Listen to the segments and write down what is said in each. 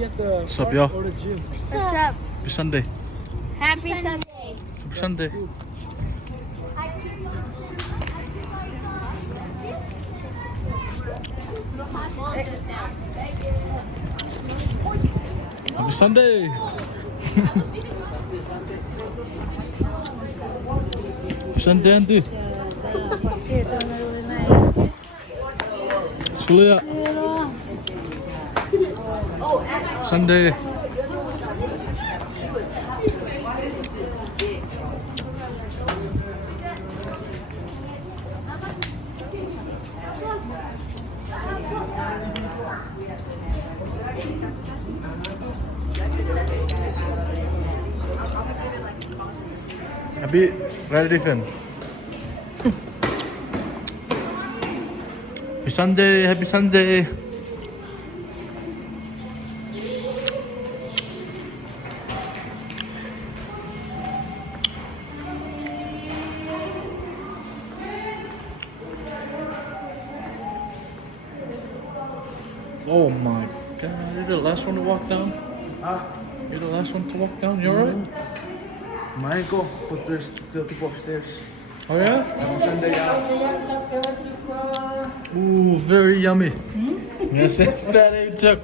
me at the What's up, park y'all? or the gym. What's up? Happy Sunday. Happy Sunday. Happy Sunday. Happy Sunday. Happy Sunday, Andy. Sulia. Sunday. Abi, ready then. Happy Sunday, happy Sunday. Oh my god, you're the last one to walk down? You're the last one to walk down, you alright? My ankle, but there's still people upstairs. Oh yeah? On Sunday, Ooh, very yummy. Yes, that ain't took.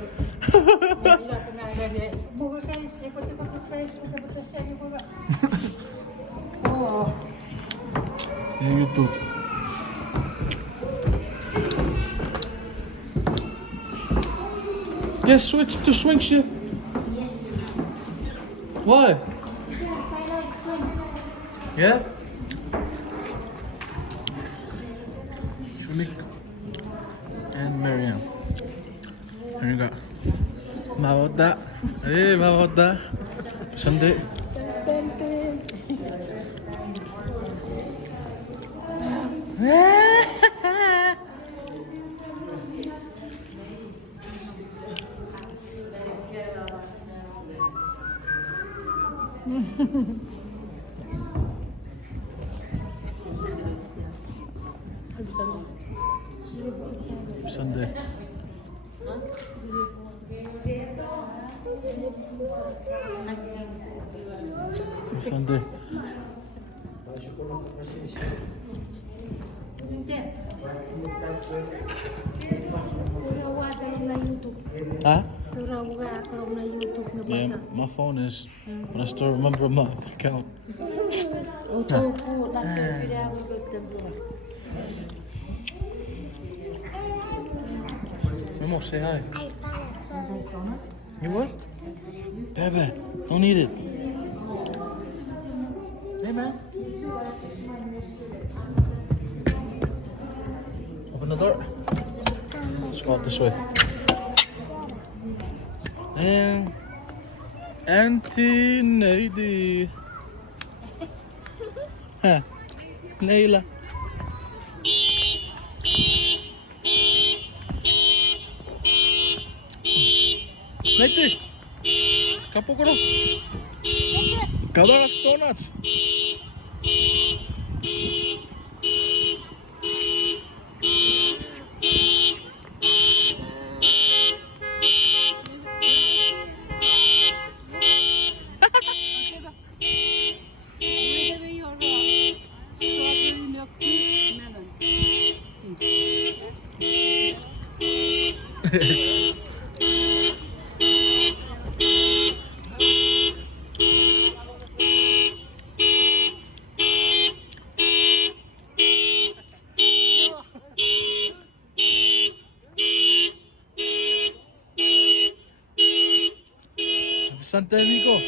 YouTube. Yes, switch to swing shift. Yes. Why? Yes, I like swing. Yeah? Shunik and Miriam. Here you go. Mawada. Hey, Mawada. Sunday. Sunday. Sunday. Huh? Yeah, my phone is, but I still remember my account. Memo, say hi. You what? Bebe, don't eat it. Hey man. Open the door. Let's go out this way. And Auntie Nady. Huh. Naila. Nady. Kapo ko na. Kabaras donuts. Santa Nico.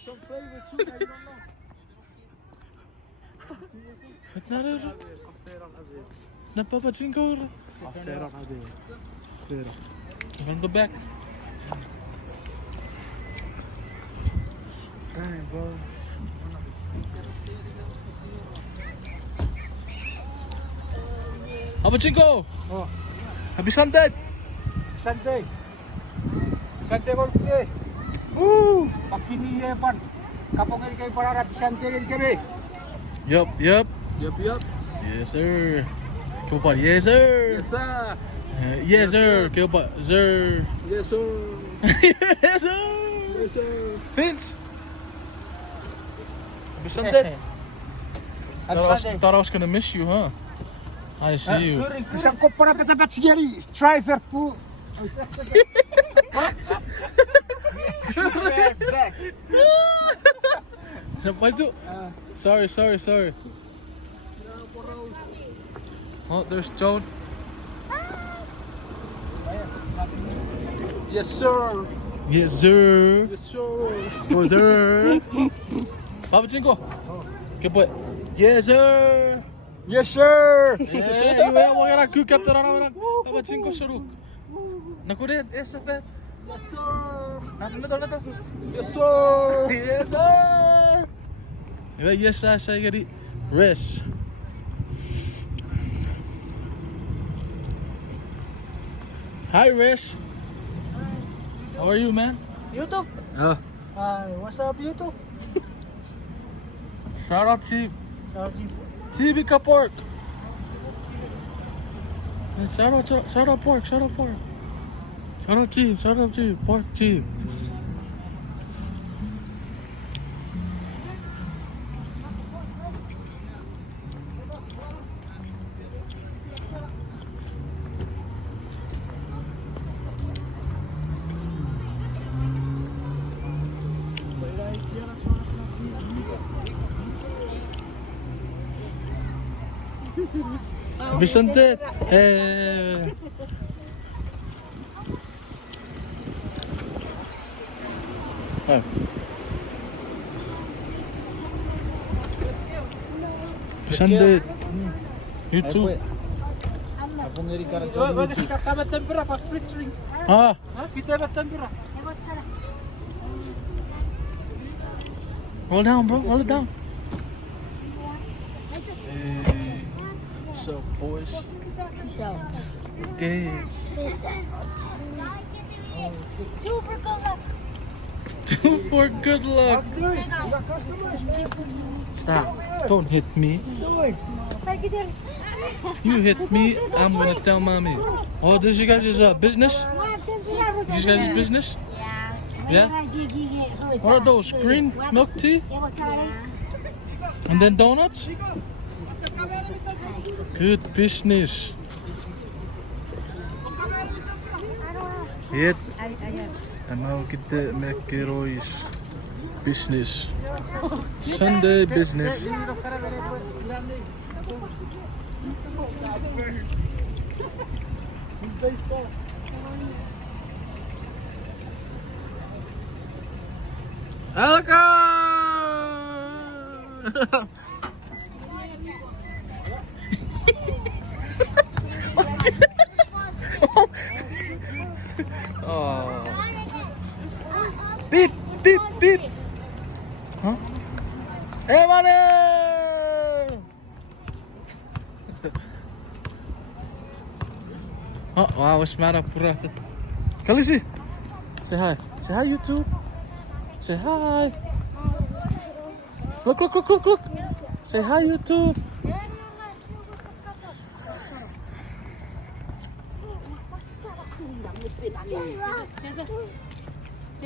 Some flavor too, I don't know. Wat nou er? Na papa cinco. From the back. Dang, bro. Papa cinco. Oh, Happy Sunday. Sunday. Sunday birthday. Pakini Evan. Kapong kay para Sunday kami. Yup. Yup. Yes sir. Kêu bạn yes sir. Yes, sir. Yes sir. Kêu bạn sir. Yes, sir. Yes sir. Yes, sir. Vince. Sunday. Thought I was gonna miss you, huh? I see you. Isang ko para pacapat sigari, striver po. Apa itu? Sorry. Oh, there's Joan. Yes, sir. Yes sir. Yes, sir. Yes sir. Papa Cinco. ¿Qué pues? Yes sir. Yes sir. Eh, iba mo kaya ku captain orang. Papa Cinco suruh. Naku din, SFF. Yes, sir. Nato. Yes, sir. Yes sir. Iba yes sir saya jadi rest. Hi Rish. How are you, man? YouTube. Oh. What's up YouTube? Shout out Chief. Sorry. TV ka pork. Shout out pork. Shout out Chief. Pork Chief. Vicente. Oh. Vicente. YouTube. Wag kasi kakabat tempera pa fridge ring. Ah. Ha? Pita ba tempera? Roll down, bro. Roll it down. What's up, boys? Let's get it. Two for good luck. 2 for good luck. Stop. Don't hit me. You hit me, I'm gonna tell mommy. Oh, this is you guys' business? This is you guys' business? Yeah? What are those? Green milk tea? And then donuts? Good business. Yet. Ano kita makerois business. Sunday business. Alka! Oh. Beep, beep, beep. Huh? Hey, money! Oh, wow, what's the matter? Kalisi, say hi. Say hi, YouTube. Say hi. Look. Say hi, YouTube.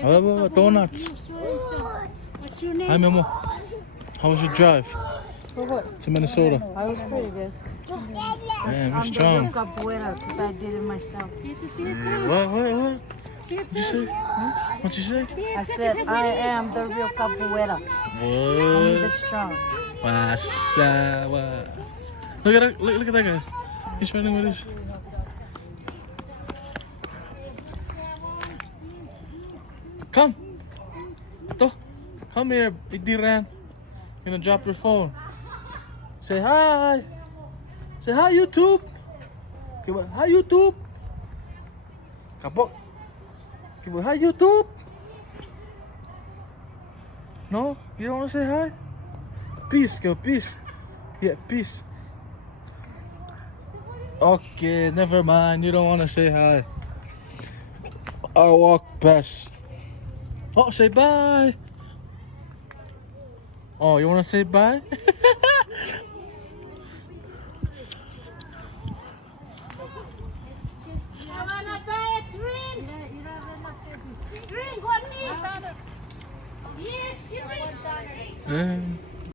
Oh, donuts. What's your name? Hi, Memo. How was your drive to Minnesota? I was pretty good. Damn, you're I'm strong. the capoeira because I did it myself. What? What did you say? What'd you say? I said I am the real capoeira. I'm the What? strong. Look at that guy. He's running with his. Come. Come here, Big Diran. You're gonna drop your phone. Say hi. Say hi, YouTube. Give a hi, YouTube. Kapok. Give a hi, YouTube. No, you don't wanna say hi? Peace, give a peace. Yeah, peace. Okay, never mind. You don't wanna say hi. I'll walk past. Oh, say bye. Oh, you wanna say bye? Drink one, Yes, give me. Eh.